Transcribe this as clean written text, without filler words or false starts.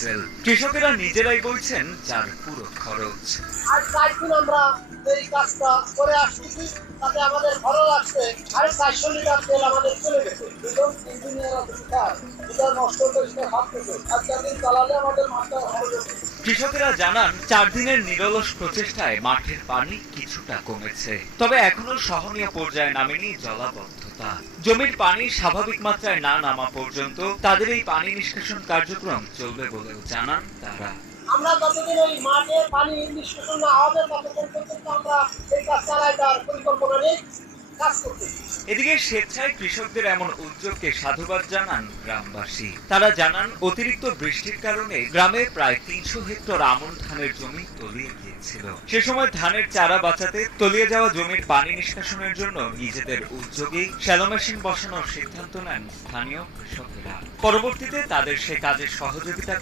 Diesel. কৃষকেরা নিজেরাই বলছেন যার পুরো খরচ। আর 4 দিন আমরা এই কাজটা করে আসছি, তাতে আমাদের খরচ আসছে 450 লিটার তেল আমাদের চলে গেছে। দুজন ইঞ্জিনিয়ার আছে, এটা নষ্ট করে ভাবতেছে আর 4 দিন চালালে আমাদের মাত্রা খরচ হচ্ছে। কৃষকেরা জানান 4 দিনের নিরলস প্রচেষ্টায় মাঠের পানি কিছুটা কমেছে, তবে এখনো সহনীয় পর্যায়ে নামেনি জলাবদ্ধতা। জমির পানি স্বাভাবিক মাত্রায় না নামা পর্যন্ত তাদের এই পানি নিষ্কাশন কার্যক্রম চলবে বলেও জানান তারা। আমরা যতদিন ওই মাঠে পানি নিষ্কাশন না হবে ততক্ষণ পর্যন্ত আমরা এই কাজ চালাই দেওয়ার পরিকল্পনা নিয়ে কাজ করতেছি। এদিকে স্বেচ্ছায় কৃষকদের এমন উদ্যোগকে সাধুবাদ জানান গ্রামবাসী। তারা জানান অতিরিক্ত বৃষ্টির কারণে গ্রামে প্রায় 300 হেক্টর আমন ধানের জমি তলিয়ে গিয়েছিল। সে সময় ধানের চারা বাঁচাতে তলিয়ে যাওয়া জমির পানি নিষ্কাশনের জন্য নিজেদের উদ্যোগেই শ্যালো মেশিন বসানোর সিদ্ধান্ত নেন স্থানীয় কৃষকেরা। পরবর্তীতে তাদের সে কাজে সহযোগিতা